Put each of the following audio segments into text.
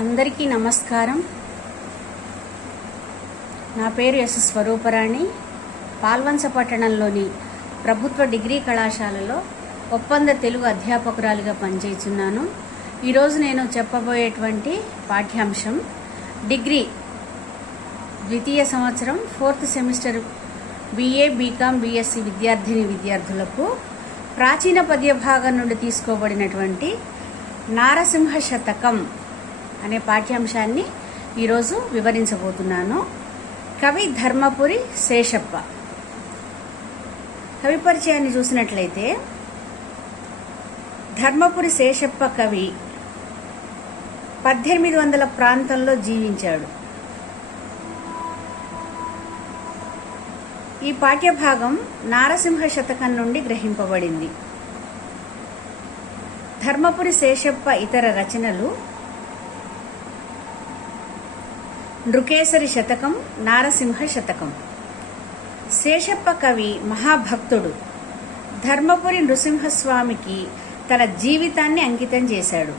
అందరికీ నమస్కారం. నా పేరు ఎస్ స్వరూపరాణి. పాల్వంచ పట్టణంలోని ప్రభుత్వ డిగ్రీ కళాశాలలో ఒప్పంద తెలుగు అధ్యాపకురాలిగా పనిచేస్తున్నాను. ఈరోజు నేను చెప్పబోయేటువంటి పాఠ్యాంశం డిగ్రీ ద్వితీయ సంవత్సరం 4th semester BA, BCom, BSc విద్యార్థులకు ప్రాచీన పద్య భాగం నుండి తీసుకోబడినటువంటి నారసింహ శతకం అనే పాఠ్యాంశాన్ని ఈరోజు వివరించబోతున్నాను. కవి ధర్మపురి శేషప్ప. కవి పరిచయాన్ని చూసినట్లయితే ధర్మపురి శేషప్ప కవి 1800 ప్రాంతంలో జీవించాడు. ఈ పాఠ్యభాగం నారసింహ శతకం నుండి గ్రహింపబడింది. ధర్మపురి శేషప్ప ఇతర రచనలు నృకేసరి శతకం, నారసింహ శతకం. శేషప్ప కవి మహాభక్తుడు. ధర్మపురి నృసింహస్వామికి తన జీవితాన్ని అంకితం చేశాడు.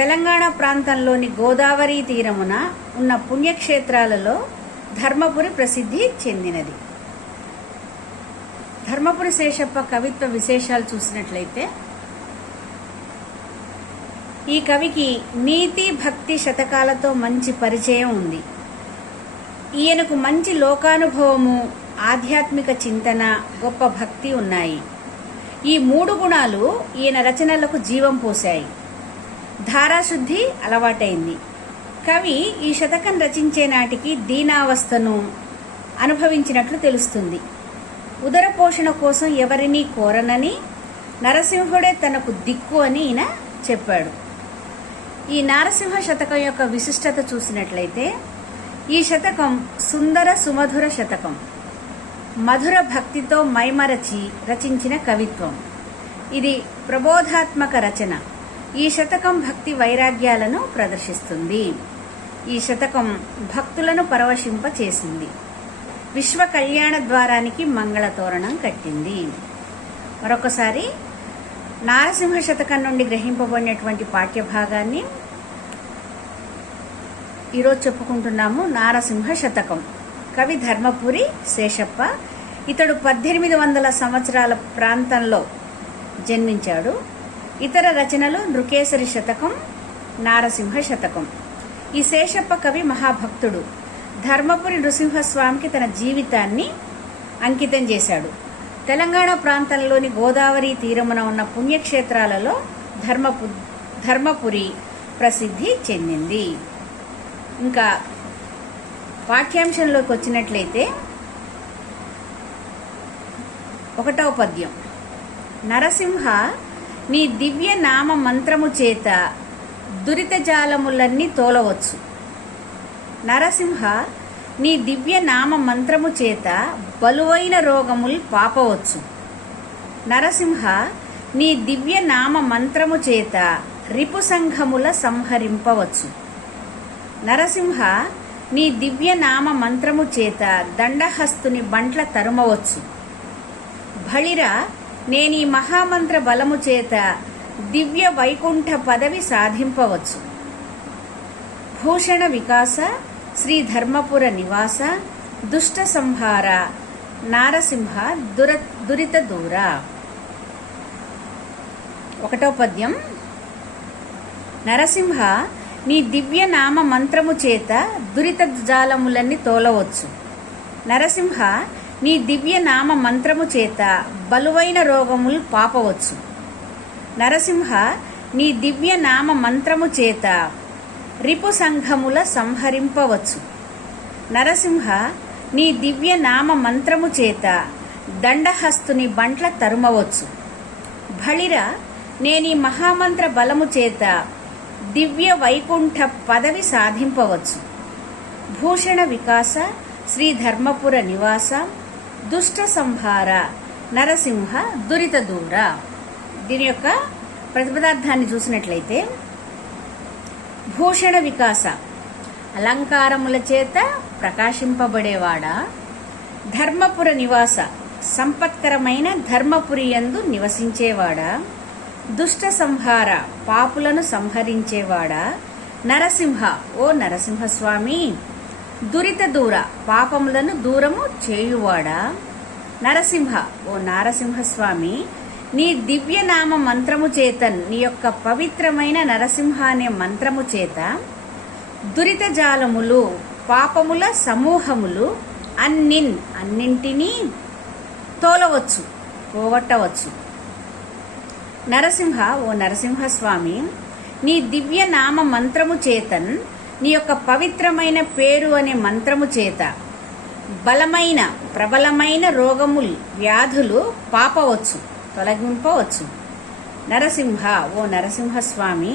తెలంగాణ ప్రాంతంలోని గోదావరి తీరమున ఉన్న పుణ్యక్షేత్రాలలో ధర్మపురి ప్రసిద్ధి చెందినది. ధర్మపురి శేషప్ప కవిత్వ విశేషాలు చూసినట్లయితే ఈ కవికి నీతి భక్తి శతకాలతో మంచి పరిచయం ఉంది. ఈయనకు మంచి లోకానుభవము, ఆధ్యాత్మిక చింతన, గొప్ప భక్తి ఉన్నాయి. ఈ 3 గుణాలు ఈయన రచనలకు జీవం పోశాయి. ధారాశుద్ధి అలవాటైంది. కవి ఈ శతకం రచించే నాటికి దీనావస్థను అనుభవించినట్లు తెలుస్తుంది. ఉదర పోషణ కోసం ఎవరినీ కోరనని, నరసింహుడే తనకు దిక్కు అని ఈయన చెప్పాడు. ఈ నారసింహ శతకం యొక్క విశిష్టత చూసినట్లయితే ఈ శతకం సుందర సుమధుర శతకం. మధుర భక్తితో మైమరచి రచించిన కవిత్వం. ఇది ప్రబోధాత్మక రచన. ఈ శతకం భక్తి వైరాగ్యాలను ప్రదర్శిస్తుంది. ఈ శతకం భక్తులను పరవశింప చేసింది. విశ్వ కళ్యాణ ద్వారానికి మంగళతోరణం కట్టింది. మరొకసారి నారసింహ శతకం నుండి గ్రహింపబడినటువంటి పాఠ్యభాగాన్ని ఈరోజు చెప్పుకుంటున్నాము. నారసింహ శతకం. కవి ధర్మపురి శేషప్ప. ఇతడు 1800 సంవత్సరాల ప్రాంతంలో జన్మించాడు. ఇతర రచనలు నృకేసరి శతకం, నారసింహ శతకం. ఈ శేషప్ప కవి మహాభక్తుడు. ధర్మపురి నృసింహస్వామికి తన జీవితాన్ని అంకితం చేశాడు. తెలంగాణ ప్రాంతంలోని గోదావరి తీరమున ఉన్న పుణ్యక్షేత్రాలలో ధర్మపురి ప్రసిద్ధి చెందింది. ఇంకా పాఠ్యాంశంలోకి వచ్చినట్లయితే 1వ పద్యం. నరసింహ నీ దివ్య నామ మంత్రము చేత దురిత జాలములన్నీ తోలవచ్చు. నరసింహ నీ దివ్య నామ మంత్రము చేత బలువైన రోగములు పాపవచ్చు. నరసింహ నీ దివ్య నామ మంత్రము చేత రిపు సంఘముల సంహరింపవచ్చు. నరసింహ నీ దివ్య నామ మంత్రము చేత దండహస్తుని బంట్ల తరుమవచ్చు. బళిర నేనీ మహామంత్ర బలము చేత దివ్య వైకుంఠ పదవి సాధింపవచ్చు. భూషణ వికాస శ్రీ ధర్మపుర నివాస దుష్ట సంహార నారసింహ దురిత దూర. 1వ పద్యం. నరసింహ నీ దివ్య నామ మంత్రము చేత దురిత జాలములన్నీ తోలవచ్చు. నరసింహ నీ దివ్య నామ మంత్రము చేత బలువైన రోగములు పాపవచ్చు. నరసింహ నీ దివ్య నామ మంత్రము చేత రిపు సంఘముల సంహరింపవచ్చు. నరసింహ నీ దివ్య నామ మంత్రము చేత దండహస్తుని బంట్ల తరుమవచ్చు. బళిర నేనీ మహామంత్ర బలము చేత దివ్య వైకుంఠ పదవి సాధింపవచ్చు. భూషణ వికాస శ్రీ ధర్మపుర నివాస దుష్ట సంహార నరసింహ దురిత దూర. దీని యొక్క ప్రతిపదార్థాన్ని చూసినట్లయితే భూషణ వికాస అలంకారముల చేత ప్రకాశింపబడేవాడా. ధర్మపుర నివాస సంపత్కరమైన ధర్మపురి యందు నివసించేవాడా. దుష్ట సంహార పాపులను సంహరించేవాడా. నరసింహ, ఓ నరసింహస్వామి. దురిత దూర, పాపములను దూరము చేయువాడా. నరసింహ, ఓ నారసింహస్వామి, నీ దివ్యనామ మంత్రము చేత, నీ యొక్క పవిత్రమైన నరసింహ అనే మంత్రము చేత దురిత జాలములు, పాపముల సమూహములు అన్నింటినీ తోలవచ్చు, పోగొట్టవచ్చు. నరసింహ, ఓ నరసింహస్వామి, నీ దివ్య నామ మంత్రము చేతన్, నీ యొక్క పవిత్రమైన పేరు అనే మంత్రము చేత బలమైన ప్రబలమైన రోగములు, వ్యాధులు పాపవచ్చు, తొలగింపవచ్చు. నరసింహ, ఓ నరసింహస్వామి,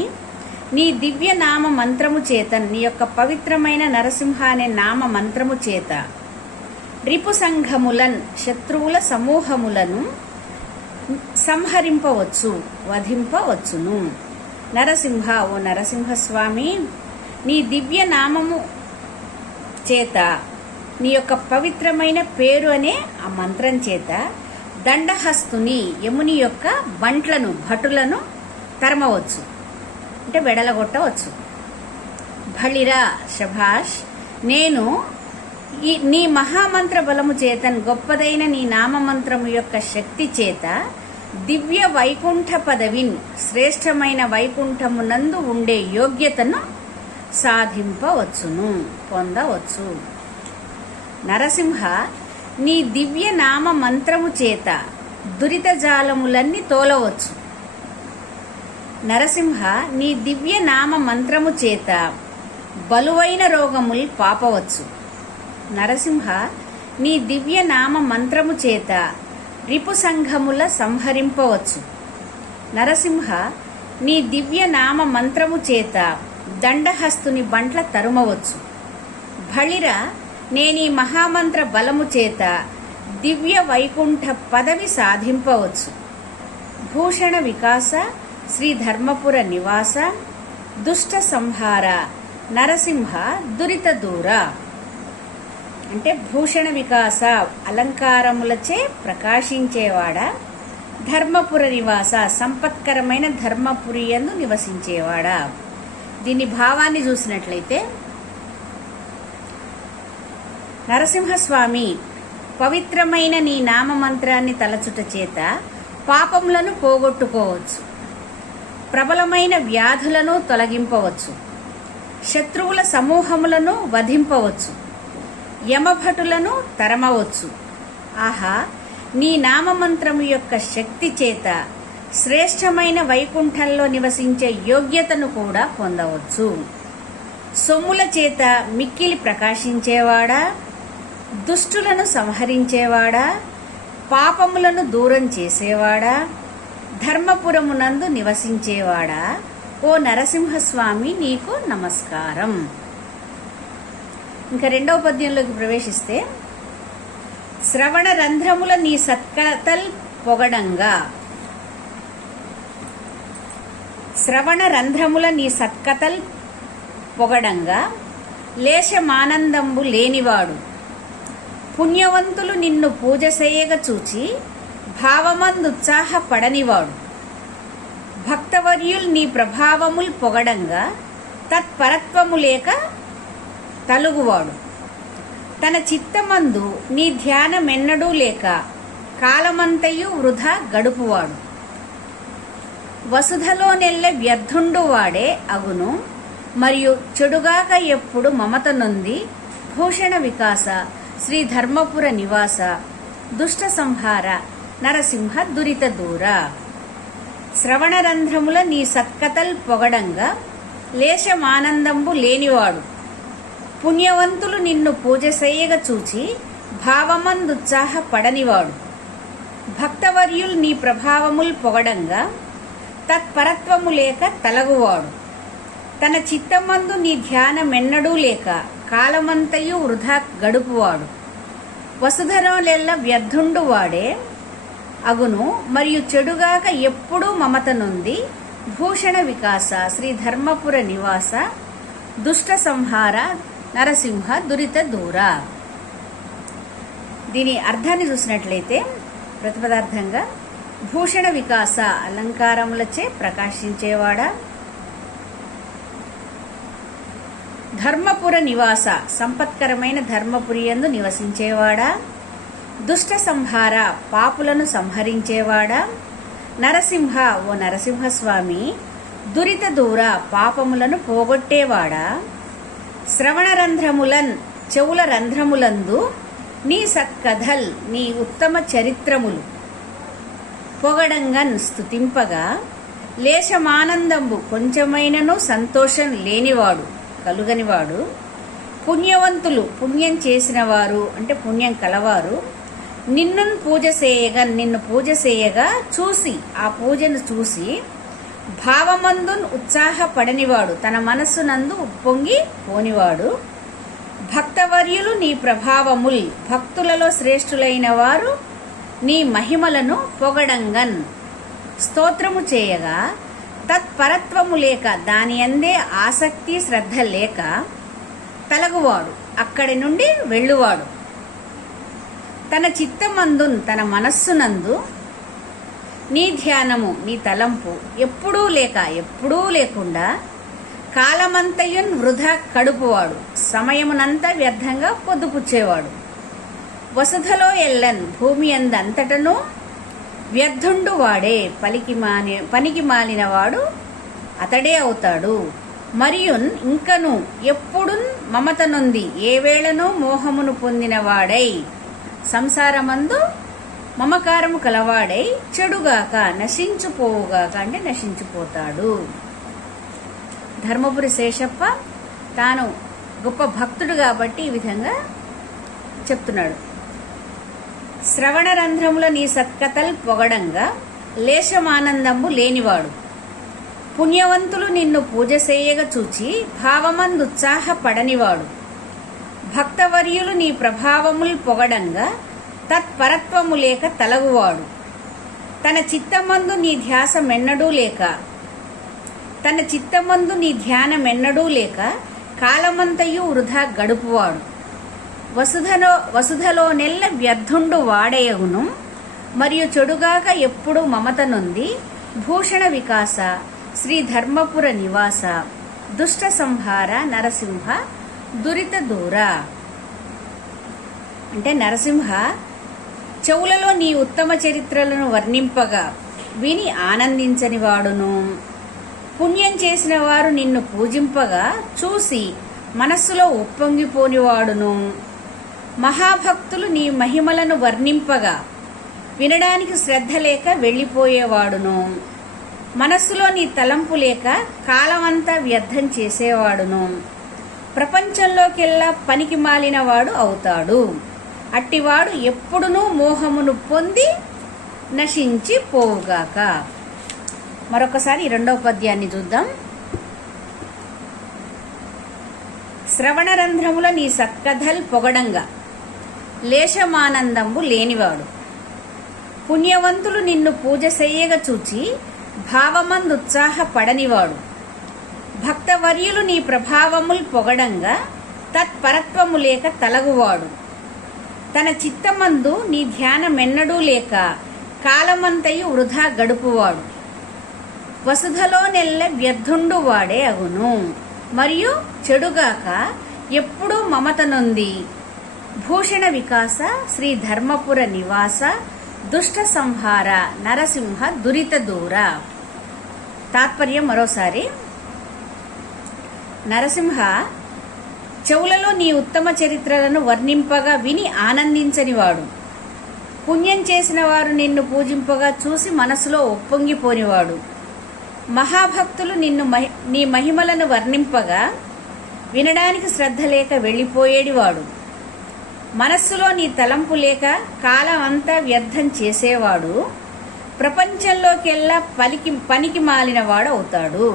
నీ దివ్య నామ మంత్రము చేత, నీ యొక్క పవిత్రమైన నరసింహ అనే నామ మంత్రము చేత రిపు సంఘములన్, శత్రువుల సమూహములను సంహరింపవచ్చు, వధింపవచ్చును. నరసింహ, ఓ నరసింహస్వామి, నీ దివ్య నామము చేత, నీ యొక్క పవిత్రమైన పేరు అనే ఆ మంత్రం చేత దండహస్తుని, యముని యొక్క బంట్లను, భటులను తరమవచ్చు, అంటే వెడలగొట్టవచ్చు. భళిరా, శభాష్. నేను నీ మహామంత్ర బలము చేతన్, గొప్పదైన నీ నామమంత్రము యొక్క శక్తి చేత దివ్య వైకుంఠ పదవిన్, శ్రేష్టమైన వైకుంఠమునందు ఉండే యోగ్యతను సాధింపవచ్చును, పొందవచ్చు. నరసింహ, నీ దివ్య నామ మంత్రము చేత దురిత జాలములన్నీ తోలవచ్చు. నరసింహ, నీ దివ్య నామ మంత్రము చేత బలువైన రోగములు పాపవచ్చు. నరసింహ, నీ దివ్య నామ మంత్రము చేత రిపు సంఘముల సంహరింపవచ్చు. నరసింహ, నీ దివ్య నామ మంత్రము చేత దండహస్తుని బంట్ల తరుమవచ్చు. భళిర, నేనీ మహామంత్ర బలము చేత దివ్య వైకుంఠ పదవి సాధింపవచ్చు. భూషణ వికాస, శ్రీ ధర్మపుర నివాస, దుష్ట సంహార, నరసింహ దురిత దూర. అంటే భూషణ వికాస, అలంకారములచే ప్రకాశించేవాడా. ధర్మపుర నివాస, సంపత్కరమైన ధర్మపురి యందు నివసించేవాడా. దీని భావాన్ని చూసినట్లయితే, నరసింహస్వామి, పవిత్రమైన నీ నామమంత్రాన్ని తలచుట చేత పాపములను పోగొట్టుకోవచ్చు, ప్రబలమైన వ్యాధులను తొలగింపవచ్చు, శత్రువుల సమూహములను వధింపవచ్చు, యమభటులను తరమవచ్చు. ఆహా, నీ నామమంత్రము యొక్క శక్తి చేత శ్రేష్టమైన వైకుంఠంలో నివసించే యోగ్యతను కూడా పొందవచ్చు. సొమ్ముల చేత మిక్కిలి ప్రకాశించేవాడా, దుష్టులను సంహరించేవాడా, పాపములను దూరం చేసేవాడా, ధర్మపురమునందు నివసించేవాడా, ఓ నరసింహస్వామి, నీకు నమస్కారం. ఇంకా రెండవ పద్యంలోకి ప్రవేశిస్తే, శ్రవణ రంధ్రముల నీ సత్కతల్ పొగడంగా. శ్రవణ రంధ్రముల నీ సత్కతల్ పొగడంగా, లేశమానందంబు లేనివాడు. పుణ్యవంతులు నిన్ను పూజ చేయగ చూచి భావమందుత్సాహపడనివాడు. భక్తవర్యుల్ నీ ప్రభావముల్ పొగడంగా, తత్పరత్వము లేక తలుగువాడు. తన చిత్తమందు నీ ధ్యానమెన్నడూ లేక కాలమంతయు వృధా గడుపువాడు. వసుధలో నెల్ల వ్యర్థుండు వాడే అగును, మరియు చెడుగాక ఎప్పుడు మమత నొంది. భూషణ వికాస, శ్రీ ధర్మపుర నివాస, దుష్ట సంహార, నరసింహ దురిత దూర. శ్రవణరంధ్రముల నీ సత్కతల్ పొగడంగా, లేశమానందంబు లేనివాడు. పుణ్యవంతులు నిన్ను పూజ చేయగ చూచి భావమందుత్సాహపడనివాడు. భక్తవర్యుల్ నీ ప్రభావముల్ పొగడంగా, తత్పరత్వము లేక తలగువాడు. తన చిత్తమందు నీ ధ్యానమెన్నడూ లేక కాలమంతయు వృధా గడుపువాడు. వసుధరోలెల్ల వ్యర్థుండు వాడే అగును, మరియు చెడుగాక ఎప్పుడూ మమత నొంది. భూషణ వికాస, శ్రీ ధర్మపుర నివాస, దుష్ట సంహార, నరసింహ దురిత దూర. దీని అర్థాన్ని చూసినట్లయితే, ప్రతిపదార్థంగా, భూషణ వికాస, అలంకారములచే ప్రకాశించేవాడా. ధర్మపుర నివాస, సంపత్కరమైన ధర్మపురి యందు నివసించేవాడా. దుష్ట సంహార, పాపులను సంహరించేవాడా. నరసింహ, ఓ నరసింహస్వామి, దురిత దూర, పాపములను పోగొట్టేవాడా. శ్రవణరంధ్రములన్, చెవుల రంధ్రములందు నీ సత్కథల్, నీ ఉత్తమ చరిత్రములు పొగడంగన్, స్తుతింపగా. లేశమానందంబు, కొంచెమైనను సంతోషం లేనివాడు, కలుగనివాడు. పుణ్యవంతులు, పుణ్యం చేసిన వారు అంటే పుణ్యం కలవారు. నిన్ను పూజ చేయగా, నిన్ను పూజ చేయగా చూసి, ఆ పూజను చూసి భావమందున్ ఉత్సాహపడనివాడు, తన మనస్సునందు ఉప్పొంగి పోనివాడు. భక్తవర్యులు నీ ప్రభావముల్, భక్తులలో శ్రేష్ఠులైన వారు నీ మహిమలను పొగడంగన్, స్తోత్రము చేయగా. తత్పరత్వము లేక, దాని అందే ఆసక్తి శ్రద్ధ లేక తలగువాడు, అక్కడి నుండి వెళ్ళువాడు. తన చిత్తమందున్, తన మనస్సునందు నీ ధ్యానము, నీ తలంపు ఎప్పుడూ లేకుండా కాలమంతయున్ వృధా కడుపువాడు, సమయమునంతా వ్యర్థంగా పొద్దుపుచ్చేవాడు. వసుధలో ఎల్లన్, భూమి అందంతటను వ్యర్థుండు వాడే, పనికి మాలినవాడు అతడే అవుతాడు. మరియున్ ఇంకను ఎప్పుడున్ మమత నొంది, ఏ వేళను మోహమును పొందినవాడై, సంసారమందు మమకారము కలవాడై చెడుగాక, నశించుపోవుగాక అంటే నశించిపోతాడు. ధర్మపురి శేషప్ప తాను గొప్ప భక్తుడు కాబట్టి ఈ విధంగా చెప్తున్నాడు. శ్రవణరంధ్రముల నీ సత్కథల్ పొగడంగా, లేశమానందంబు లేనివాడు. పుణ్యవంతులు నిన్ను పూజ చేయగ చూచి భావమందుత్సాహపడనివాడు. భక్తవర్యులు నీ ప్రభావముల్ పొగడంగా, తత్పరత్వము లేక తలగువాడు. తన చిత్తమందు నీ ధ్యాసమెన్నడూ లేక, తన చిత్తమందు నీ ధ్యానమెన్నడూ లేక కాలమంతయు వృధా గడుపువాడు. వసుధలో నెల్ల వ్యర్థుండు వాడయగును, మరియు చెడుగాక ఎప్పుడు మమత నొంది. భూషణ వికాస, శ్రీ ధర్మపుర నివాస, దుష్ట సంహార, నరసింహ దురిత దూర. అంటే నరసింహ, చెవులలో నీ ఉత్తమ చరిత్రలను వర్ణింపగా విని ఆనందించని వాడును. పుణ్యం చేసిన వారు నిన్ను పూజింపగా చూసి మనస్సులో ఉప్పొంగిపోనివాడును. మహాభక్తులు నీ మహిమలను వర్ణింపగా వినడానికి శ్రద్ధ లేక వెళ్ళిపోయేవాడును. మనస్సులో నీ తలంపు లేక కాలమంతా వ్యర్థం చేసేవాడును. ప్రపంచంలోకెల్లా పనికి మాలినవాడు అవుతాడు. అట్టివాడు ఎప్పుడునూ మోహమును పొంది నశించి పోవుగాక. మరొకసారి రెండవ పద్యాన్ని చూద్దాం. శ్రవణరంధ్రముల నీ సత్కథల్ పొగడంగా, లేశమానందంబు లేనివాడు. పుణ్యవంతులు నిన్ను పూజ చెయ్యగ చూచి భావమందుత్సాహపడనివాడు. భక్తవర్యులు నీ ప్రభావముల్ పొగడంగా, తత్పరత్వము లేక తలగువాడు. తన చిత్తమందు నీ ధ్యానమెన్నడూ లేక కాలమంతయు వృధా గడుపువాడు. వసుధలో నెల్ల వ్యర్థుండు వాడే అగును, మరియు చెడుగాక ఎప్పుడూ మమత నొంది. భూషణ వికాస, శ్రీ ధర్మపుర నివాస, దుష్ట సంహార, నరసింహ దురిత దూర. తాత్పర్యం మరోసారి. నరసింహ, చెవులలో నీ ఉత్తమ చరిత్రలను వర్ణింపగా విని ఆనందించనివాడు. పుణ్యం చేసిన వారు నిన్ను పూజింపగా చూసి మనసులో ఉప్పొంగిపోనివాడు. మహాభక్తులు నీ మహిమలను వర్ణింపగా వినడానికి శ్రద్ధ లేక వెళ్ళిపోయేడివాడు. మనస్సులో నీ తలంపు లేక కాలం అంతా వ్యర్థం చేసేవాడు. ప్రపంచంలోకెల్లా పనికి మాలినవాడు అవుతాడు.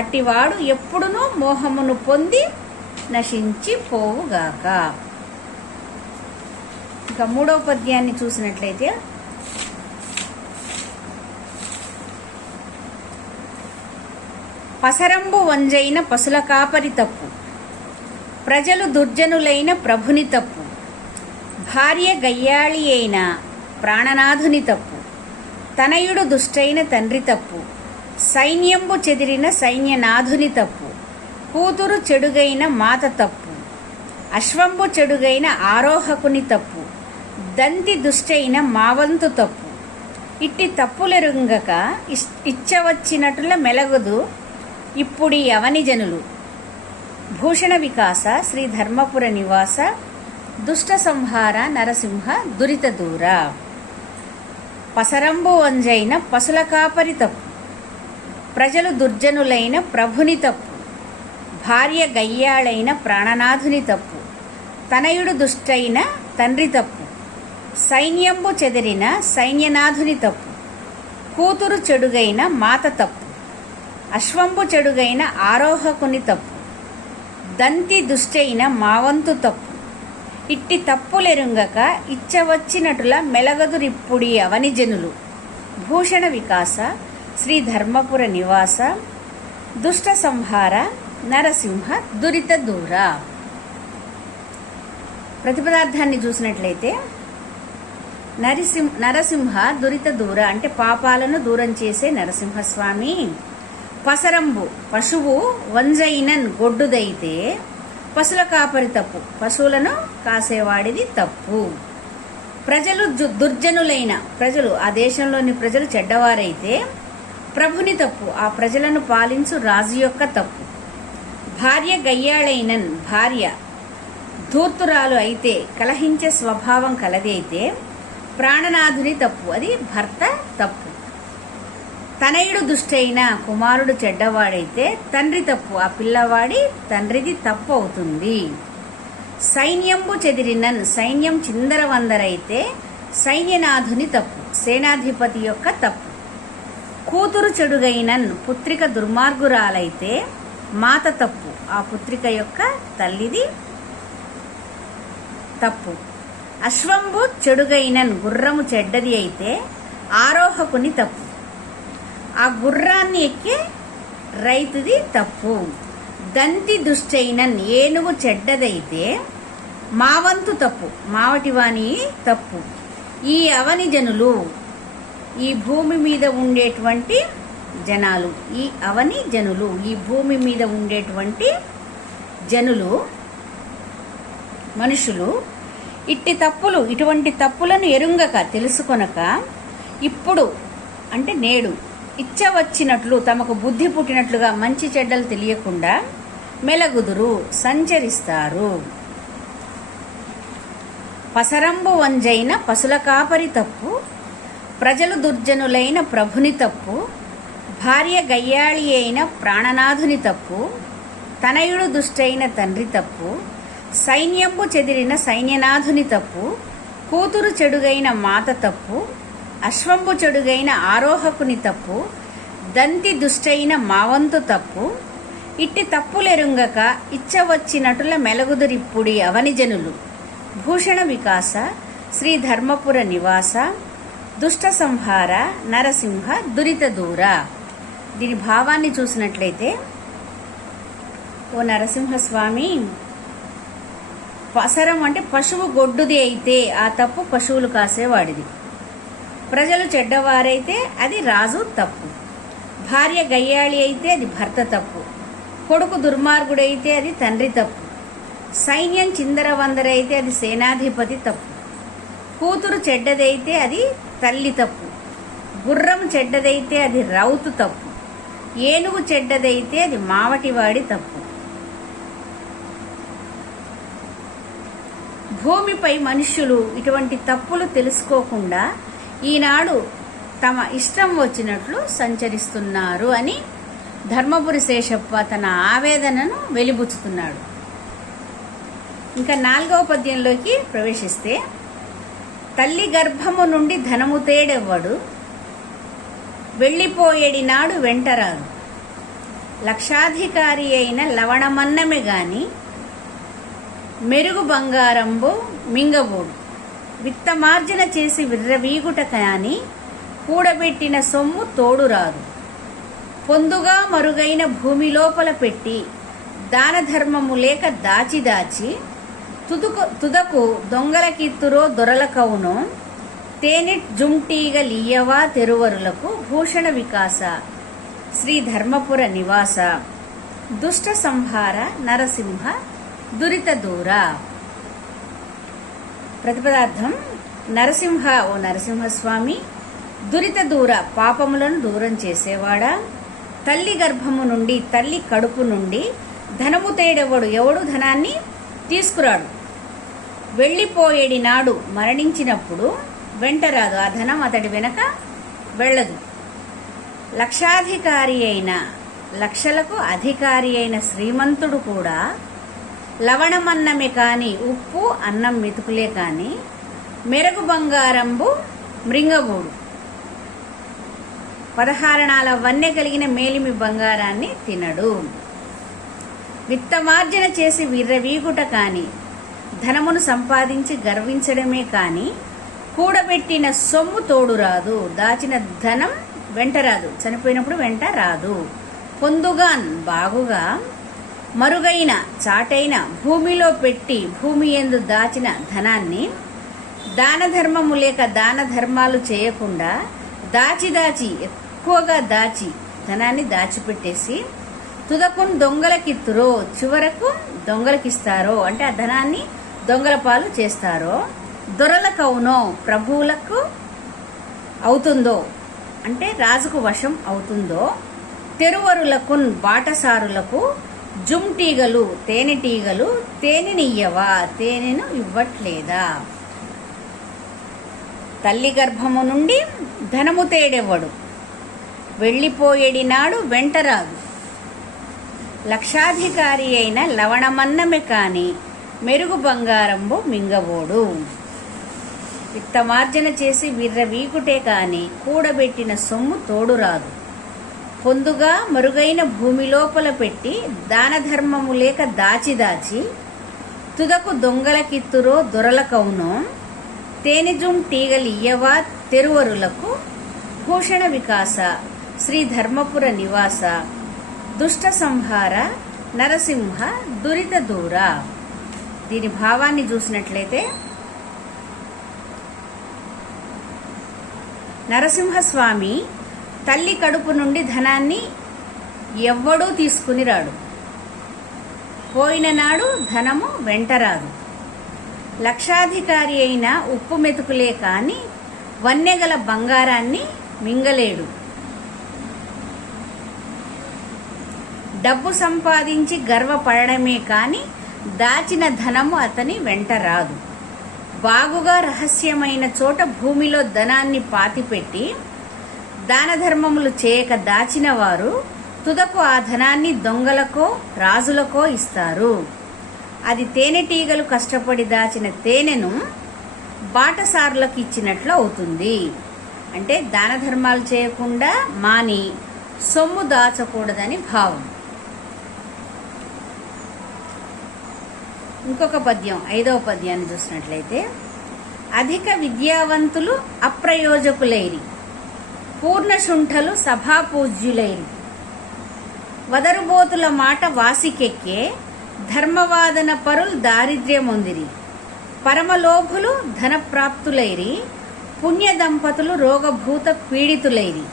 అట్టివాడు ఎప్పుడునూ మోహమును పొంది నశించి పోవుగాక. ఇక మూడవ పద్యాన్ని చూసినట్లయితే, పసరంబు వంజైన పశుల కాపరి తప్పు, ప్రజలు దుర్జనులైన ప్రభుని తప్పు, భార్య గయ్యాళి అయిన ప్రాణనాథుని తప్పు, తనయుడు దుష్టైన తండ్రి తప్పు, సైన్యంబు చెదిరిన సైన్యనాథుని తప్పు, కూతురు చెడుగైన మాత తప్పు, అశ్వంబు చెడుగైన ఆరోహకుని తప్పు, దంతి దుష్టైన మావంతు తప్పు. ఇట్టి తప్పులెరుంగక ఇచ్చవచ్చినట్ల మెలగదు ఇప్పుడీ అవని జనులు. భూషణ వికాస శ్రీ ధర్మపుర నివాస దుష్ట సంహార నరసింహ దురిత దూర. పసరంబు వంజైన పశుల కాపరి తప్పు, ప్రజలు దుర్జనులైన ప్రభుని తప్పు, భార్య గయ్యాళైన ప్రాణనాథుని తప్పు, తనయుడు దుష్టైన తండ్రి తప్పు, సైన్యంబు చెదిరిన సైన్యనాథుని తప్పు, కూతురు చెడుగైన మాత తప్పు, అశ్వంబు చెడుగైన ఆరోహకుని తప్పు, దంతి దుష్టైన మావంతు తప్పు. ఇట్టి తప్పులెరుంగక ఇచ్చవచ్చినటుల మెలగదురిప్పుడి అవని జనులు. భూషణ వికాస శ్రీ ధర్మపుర నివాస దుష్ట సంహార నరసింహ దురిత దూర. ప్రతిపదార్థాన్ని చూసినట్లయితే నరసింహ దురిత దూర అంటే పాపాలను దూరం చేసే నరసింహస్వామి. పసరంబు పశువు వంజైనన్ గొడ్డుదైతే పశుల కాపరి తప్పు, పశువులను కాసేవాడిది తప్పు. ప్రజలు దుర్జనులైన ప్రజలు, ఆ దేశంలోని ప్రజలు చెడ్డవారైతే ప్రభుని తప్పు, ఆ ప్రజలను పాలించు రాజు యొక్క తప్పు. భార్య గయ్యాళైనన్ భార్య ధూర్తురాలు అయితే, కలహించే స్వభావం కలది అయితే ప్రాణనాథుని తప్పు, అది భర్త తప్పు. తనయుడు దుష్టైన కుమారుడు చెడ్డవాడైతే తండ్రి తప్పు, ఆ పిల్లవాడి తండ్రిది తప్పు అవుతుంది. సైన్యంబు చెదిరినన్ సైన్యం చిందరవందరైతే సైన్యనాథుని తప్పు, సేనాధిపతి యొక్క తప్పు. కూతురు చెడుగైనన్ పుత్రిక దుర్మార్గురాలైతే మాత తప్పు, ఆ పుత్రిక యొక్క తల్లిది తప్పు. అశ్వంబు చెడుగైనన్ గుర్రము చెడ్డది అయితే ఆరోహకుని తప్పు, ఆ గుర్రాన్ని ఎక్కే రైతుది తప్పు. దంతి దుష్టైనన్ ఏనుగు చెడ్డదైతే మావంతు తప్పు, మావటివాని తప్పు. ఈ అవని జనులు, ఈ భూమి మీద ఉండేటువంటి జనాలు, ఈ అవని జనులు, ఈ భూమి మీద ఉండేటువంటి జనులు, మనుషులు ఇటువంటి తప్పులను ఎరుంగక తెలుసుకొనక ఇప్పుడు అంటే నేడు ఇచ్చవచ్చినట్లు తమకు బుద్ధి పుట్టినట్లుగా మంచి చెడ్డలు తెలియకుండా మెలగుదురు, సంచరిస్తారు. పసరంబు వంజైన పశుల కాపరి తప్పు, ప్రజలు దుర్జనులైన ప్రభుని తప్పు, భార్య గయ్యాళి అయిన ప్రాణనాథుని తప్పు, తనయుడు దుష్టైన తండ్రి తప్పు, సైన్యంబు చెదిరిన సైన్యనాథుని తప్పు, కూతురు చెడుగైన మాత తప్పు, అశ్వంబు చెడుగైన ఆరోహకుని తప్పు, దంతి దుష్టైన మావంతు తప్పు. ఇట్టి తప్పులెరుంగక ఇచ్చవచ్చినటుల మెలగుదురిప్పుడి అవని జనులు. భూషణ వికాస శ్రీ ధర్మపుర నివాస దుష్ట సంహార నరసింహ దురిత దూర. దీని భావాన్ని చూసినట్లయితే, ఓ నరసింహస్వామి, పసరం అంటే పశువు గొడ్డుది అయితే ఆ తప్పు పశువులు కాసేవాడిది, ప్రజలు చెడ్డవారైతే అది రాజు తప్పు, భార్య గయ్యాళి అయితే అది భర్త తప్పు, కొడుకు దుర్మార్గుడైతే అది తండ్రి తప్పు, సైన్యం చిందరవందరైతే అది సేనాధిపతి తప్పు, కూతురు చెడ్డదైతే అది తల్లి తప్పు, గుర్రం చెడ్డదైతే అది రౌతు తప్పు, ఏనుగు చెడ్డదైతే అది మావటివాడి తప్పు. భూమిపై మనుష్యులు ఇటువంటి తప్పులు తెలుసుకోకుండా ఈనాడు తమ ఇష్టం వచ్చినట్లు సంచరిస్తున్నారు అని ధర్మపురి శేషప్ప తన ఆవేదనను వెలిబుచ్చుతున్నాడు. ఇంకా 4వ పద్యంలోకి ప్రవేశిస్తే, తల్లి గర్భము నుండి ధనము తేడెవ్వడు, వెళ్ళిపోయేడినాడు వెంటరాదు, లక్షాధికారి అయిన లవణమన్నమే గాని మెరుగు బంగారంబు మింగబోడు, విత్తమార్జన చేసి విర్రవీగుట కాని కూడబెట్టిన సొమ్ము తోడురాదు, పొందుగా మరుగైన భూమి లోపల పెట్టి దాన ధర్మము లేక దాచి తుదకు దొంగల కిత్తురో దొరలకవునో, తేనె జుంటీగ లియ్యవా తెరువరులకు. భూషణ వికాస శ్రీ ధర్మపుర నివాస దుష్ట సంహార నరసింహ దురిత దూర. ప్రతిపదార్థం: నరసింహ, ఓ నరసింహస్వామి, దురిత దూర, పాపములను దూరం చేసేవాడా, తల్లి గర్భము నుండి, తల్లి కడుపు నుండి ధనము తేడెవడు, ఎవడు ధనాన్ని తీసుకురాడు. వెళ్ళిపోయేడి నాడు, మరణించినప్పుడు వెంటరాదు, ఆ ధనం అతడి వెనక వెళ్ళదు. లక్షాధికారి అయిన, లక్షలకు అధికారి అయిన శ్రీమంతుడు కూడా లవణమన్నమే కాని, ఉప్పు అన్నం మెతుకులే కాని మెరుగు బంగారంబు మృంగబోడు. 16 వన్నె కలిగిన మేలిమి బంగారాన్ని తినడు. విత్తమార్జన చేసి విర్రవీగుట కాని, ధనమును సంపాదించి గర్వించడమే కాని కూడబెట్టిన సొమ్ము తోడు రాదు. దాచిన ధనం వెంట రాదు, చనిపోయినప్పుడు వెంట రాదు. పొందుగాన్, బాగుగా, మరుగైన, చాటైన, భూమిలో పెట్టి భూమి యందు దాచిన ధనాన్ని దాన ధర్మము లేక దాన ధర్మాలు చేయకుండా దాచి ఎక్కువగా దాచి ధనాన్ని దాచిపెట్టేసి తుదకున్ దొంగలకిత్తురో, చివరకు దొంగలకిస్తారో, అంటే ఆ ధనాన్ని దొంగల పాలు చేస్తారో, దొరలకవునో, ప్రభువులకు అవుతుందో, అంటే రాజుకు వశం అవుతుందో, తెరువరులకున్, బాటసారులకు, జుమ్టీగలు, తేనెటీగలు, తేనెనియ్యవా, తేనెను ఇవ్వట్లేదా. తల్లి గర్భము నుండి ధనము తేడెవ్వడు, వెళ్ళిపోయేడి నాడు వెంటరాదు. లక్షాధికారి అయిన లవణమన్నమే కాని మెరుగు బంగారంబు మింగబోడు. విత్తమార్జన చేసి విర్రవీగుటే కాని కూడబెట్టిన సొమ్ము తోడురాదు. పొందుగా మరుగైన భూమి లోపల పెట్టి దాన ధర్మము లేక దాచి తుదకు దొంగలకిత్తురో, దొరలకవునో, తేనెజుం టీగలియ్యవా, తెరువరులకు, భూషణ వికాస, శ్రీ ధర్మపుర నివాస, దుష్ట సంహార నరసింహ దురిత దూర. దీని భావాన్ని చూసినట్లయితే, నరసింహస్వామి తల్లి కడుపు నుండి ధనాన్ని ఎవ్వడూ తీసుకుని రాడు. పోయిన నాడు ధనము వెంటరాదు. లక్షాధికారి అయిన ఉప్పు మెతుకులే కాని వన్నెగల బంగారాన్ని మింగలేడు. డబ్బు సంపాదించి గర్వపడమే కాని దాచిన ధనము అతని వెంట రాదు. బాగుగా రహస్యమైన చోట భూమిలో ధనాన్ని పాతిపెట్టి దాన ధర్మములు చేయక దాచిన వారు తుదకు ఆ ధనాన్ని దొంగలకో, రాజులకో ఇస్తారు. అది తేనెటీగలు కష్టపడి దాచిన తేనెను బాటసారులకు ఇచ్చినట్లు అవుతుంది. అంటే దాన ధర్మాలు చేయకుండా మాని సొమ్ము దాచకూడదని భావం. ఇంకొక పద్యం, 5వ పద్యాన్ని చూసినట్లయితే, అధిక విద్యావంతులు అప్రయోజకులైరి, పూర్ణశుంఠలు సభాపూజ్యులైరి, వదరుబోతుల మాట వాసికెక్కే, ధర్మవాదన పరుల్ దారిద్ర్యమొందిరి, పరమలోభులు ధనప్రాప్తులైరి, పుణ్య దంపతులు రోగభూత పీడితులైరి,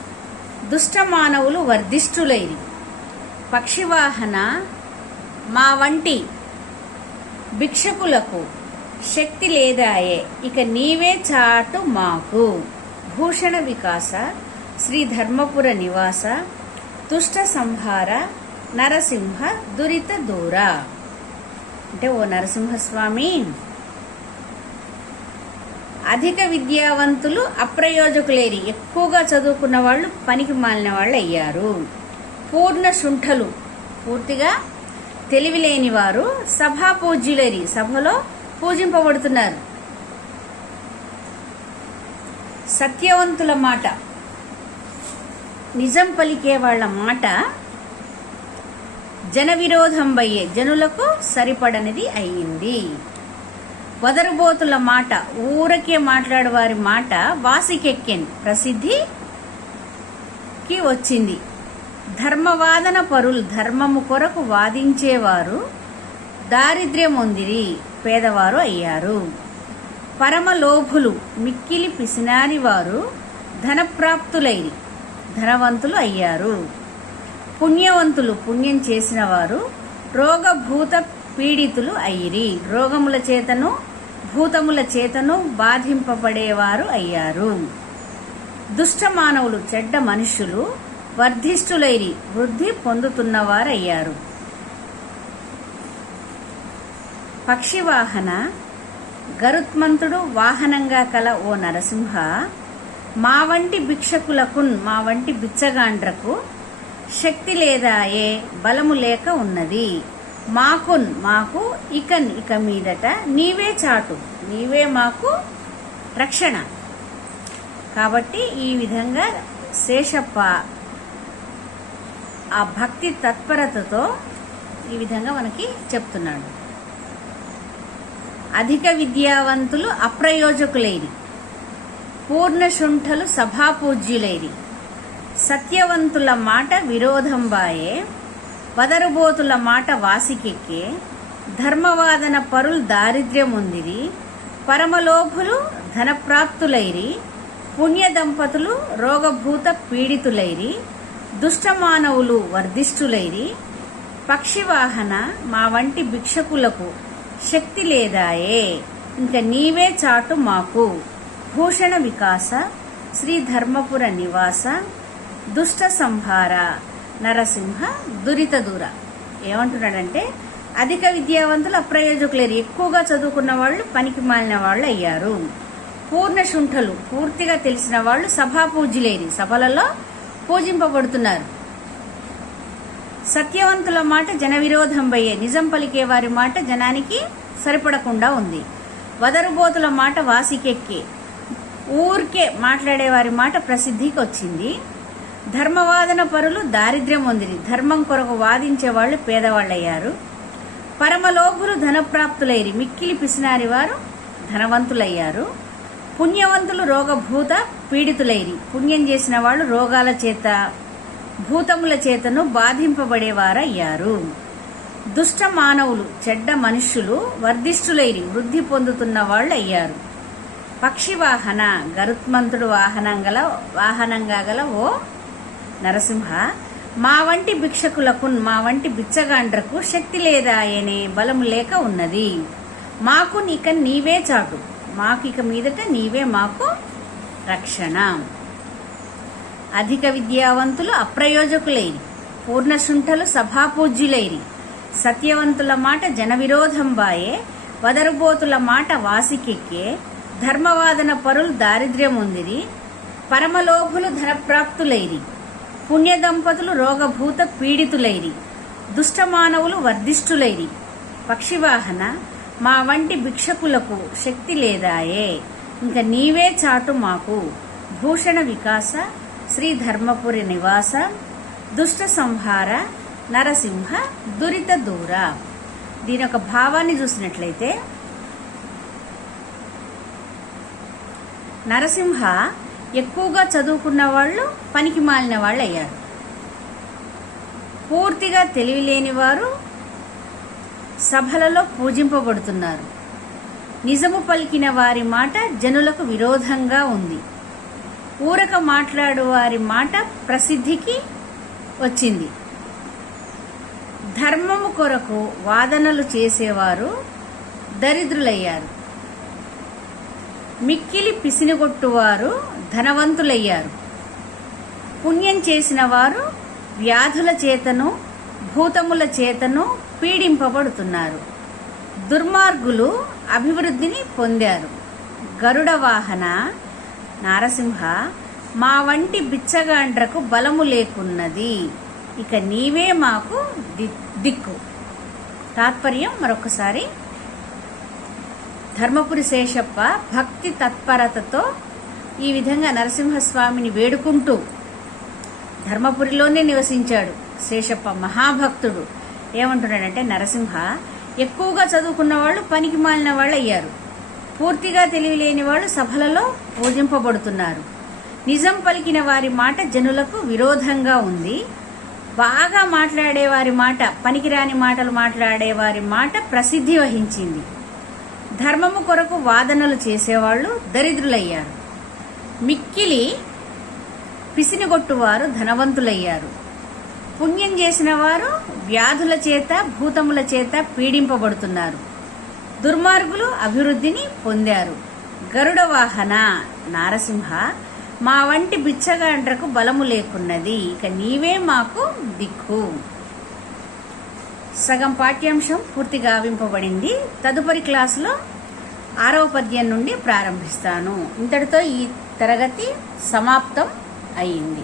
దుష్టమానవులు వర్ధిష్ఠులైరి, పక్షివాహన మా వంటి భిక్షకులకు శక్తి లేదాయే, ఇక నీవే చాటు మాకు. భూషణ వికాస, శ్రీ ధర్మపుర నివాస, దుష్ట సంహార నరసింహ దురిత దూర. అంటే ఓ నరసింహస్వామి, అధిక విద్యావంతులు అప్రయోజకులేరి, ఎక్కువగా చదువుకున్న వాళ్ళు పనికి మాలిన వాళ్ళు అయ్యారు. పూర్ణ శుంఠలు, పూర్తిగా తెలివి లేని వారు, సభా పూజ్యులేరి, సభలో పూజింపబడుతున్నారు. సత్యవంతుల మాట, నిజం పలికే వాళ్ళ మాట జన విరోధం అయ్యే, జనులకు సరిపడనిది అయ్యింది. వదరుబోతుల మాట, ఊరకే మాట్లాడే వారి మాట వాసికెక్కెన్, ప్రసిద్ధికి వచ్చింది. ధర్మవాదన పరులు, ధర్మము కొరకు వాదించేవారు దారిద్ర్యమొందిరి, పేదవారు అయ్యారు. పరమలోభులు, మిక్కిలి పిసినారి వారు ధనప్రాప్తులైరి, ధనవంతులు అయ్యారు. పుణ్యవంతులు పుణ్యం చేసిన వారు రోగభూత పీడితులు అయ్యిరి. రోగముల చేతను భూతముల చేతను బాధింపబడేవారు అయ్యారు. దుష్ట మానవులు చెడ్డ మనుష్యులు వర్ధిష్ఠులైరి వృద్ధి పొందుతున్నవారయ్యారు. పక్షివాహన గరుత్మంతుడు వాహనంగా కల ఓ నరసింహ, మా వంటి భిక్షకులకున్ మా వంటి బిచ్చగాండ్రకు శక్తి లేదాయే, బలము లేక ఉన్నది. మాకున్ మాకు ఇకన్ ఇక మీదట నీవే చాటు, నీవే మాకు రక్షణ. కాబట్టి ఈ విధంగా శేషప్ప ఆ భక్తి తత్పరతతో ఈ విధంగా మనకి చెప్తున్నాడు. అధిక విద్యావంతులు అప్రయోజకులైరి, పూర్ణశుంఠలు సభాపూజ్యులైరి. సత్యవంతుల మాట విరోధంబాయే, వదరుబోతుల మాట వాసికెక్కే. ధర్మవాదన పరులు దారిద్ర్యముందిరి, పరమలోభులు ధనప్రాప్తులైరి. పుణ్య దంపతులు రోగభూత పీడితులైరి, దుష్టమానవులు వర్ధిష్ఠులైరి. పక్షివాహన మా వంటి భిక్షకులకు శక్తి లేదాయే, ఇంక నీవే చాటు మాకు. భూషణ వికాస శ్రీ ధర్మపుర నివాస, దుష్ట సంహార నరసింహ దురిత దూర. ఏమంటున్నాడంటే అధిక విద్యావంతులు అప్రయోజకులేరు, ఎక్కువగా చదువుకున్న వాళ్ళు పనికి మాలిన వాళ్ళు అయ్యారు. పూర్ణ శుంఠలు పూర్తిగా తెలిసిన వాళ్ళు సభాపూజ్యులేరి, సభలలో పూజింపబడుతున్నారు. సత్యవంతుల మాట జన విరోధం బయ్యే, నిజం పలికే వారి మాట జనానికి సరిపడకుండా ఉంది. వదరుబోతుల మాట వాసికెక్కే, ఊరికే మాట్లాడేవారి మాట ప్రసిద్ధికి వచ్చింది. ధర్మవాదన పరులు దారిద్ర్యం పొందిరి, ధర్మం కొరకు వాదించే వాళ్ళు పేదవాళ్ళయ్యారు. పరమలోభులు ధనప్రాప్తులైరి, మిక్కిలి పిసినారి వారు ధనవంతులయ్యారు. పుణ్యవంతులు రోగభూత పీడితులైరి, పుణ్యం చేసిన వాళ్ళు రోగాల చేత భూతముల చేతను బాధింపబడేవారయ్యారు. దుష్ట మానవులు చెడ్డ మనుష్యులు వర్ధిష్ఠులైరి వృద్ధి పొందుతున్న వాళ్ళు అయ్యారు. పక్షివాహన గరుత్మంతుడు వాహనంగా గల ఓ నరసింహ, మా వంటి భిక్షకులకు మా వంటి బిచ్చగాండ్రకు శక్తి లేదాయనే, బలము లేక ఉన్నది. మాకు ఇక నీవే చాటు, మాకు ఇక మీదట నీవే మాకు రక్షణ. అధిక విద్యావంతులు అప్రయోజకులైరి, పూర్ణశుంఠలు సభాపూజ్యులైరి. సత్యవంతుల మాట జన విరోధం బాయే, వదరుబోతుల మాట వాసికెక్కే. ధర్మవాదన పరులు దారిద్ర్యముందిరి, పరమలోభులు ధనప్రాప్తులైరి. పుణ్య దంపతులు రోగభూత పీడితులైరి, దుష్టమానవులు వర్ధిష్ఠులైరి. పక్షివాహన మా వంటి భిక్షకులకు శక్తి లేదాయే, ఇంక నీవే చాటు మాకు. భూషణ వికాస శ్రీ ధర్మపురి నివాస, దుష్ట సంహార నరసింహ దురిత దూర. దీని యొక్క భావాన్ని చూసినట్లయితే నరసింహ ఎక్కువగా చదువుకున్న వాళ్ళు పనికి మాలిన వాళ్ళు అయ్యారు. పూర్తిగా తెలివిలేని వారు సభలలో పూజింపబడుతున్నారు. నిజము పలికిన వారి మాట జనులకు విరోధంగా ఉంది. ఊరక మాట్లాడు వారి మాట ప్రసిద్ధికి వచ్చింది. ధర్మము కొరకు వాదనలు చేసేవారు దరిద్రులయ్యారు. మిక్కిలి పిసినిగొట్టువారు ధనవంతులయ్యారు. పుణ్యం చేసిన వారు వ్యాధుల చేతను భూతముల చేతను పీడింపబడుతున్నారు. దుర్మార్గులు అభివృద్ధిని పొందారు. గరుడ వాహన నారసింహ మా వంటి బిచ్చగాండ్రకు బలము లేకున్నది, ఇక నీవే మాకు దిక్కు. తాత్పర్యం మరొకసారి. ధర్మపురి శేషప్ప భక్తి తత్పరతతో ఈ విధంగా నరసింహస్వామిని వేడుకుంటూ ధర్మపురిలోనే నివసించాడు. శేషప్ప మహాభక్తుడు. ఏమంటున్నాడంటే నరసింహ ఎక్కువగా చదువుకున్న వాళ్ళు పనికి మాలిన వాళ్ళు అయ్యారు. పూర్తిగా తెలివిలేని వాళ్ళు సభలలో పూజింపబడుతున్నారు. నిజం పలికిన వారి మాట జనులకు విరోధంగా ఉంది. బాగా మాట్లాడేవారి మాట, పనికిరాని మాటలు మాట్లాడేవారి మాట ప్రసిద్ధి వహించింది. ధర్మము కొరకు వాదనలు చేసేవాళ్ళు దరిద్రులయ్యారు. మిక్కిలి పిసినిగొట్టువారు ధనవంతులయ్యారు. పుణ్యం చేసిన వారు వ్యాధుల చేత భూతముల చేత పీడింపబడుతున్నారు. దుర్మార్గులు అభివృద్ధిని పొందారు. గరుడ వాహన నారసింహ, మా వంటి బిచ్చగాండ్రకు బలము లేకున్నది, ఇక నీవే మాకు దిక్కు. సగం పాఠ్యాంశం పూర్తి గావింపబడింది. తదుపరి క్లాసులో 6వ పద్యం నుండి ప్రారంభిస్తాను. ఇంతటితో ఈ తరగతి సమాప్తం అయింది.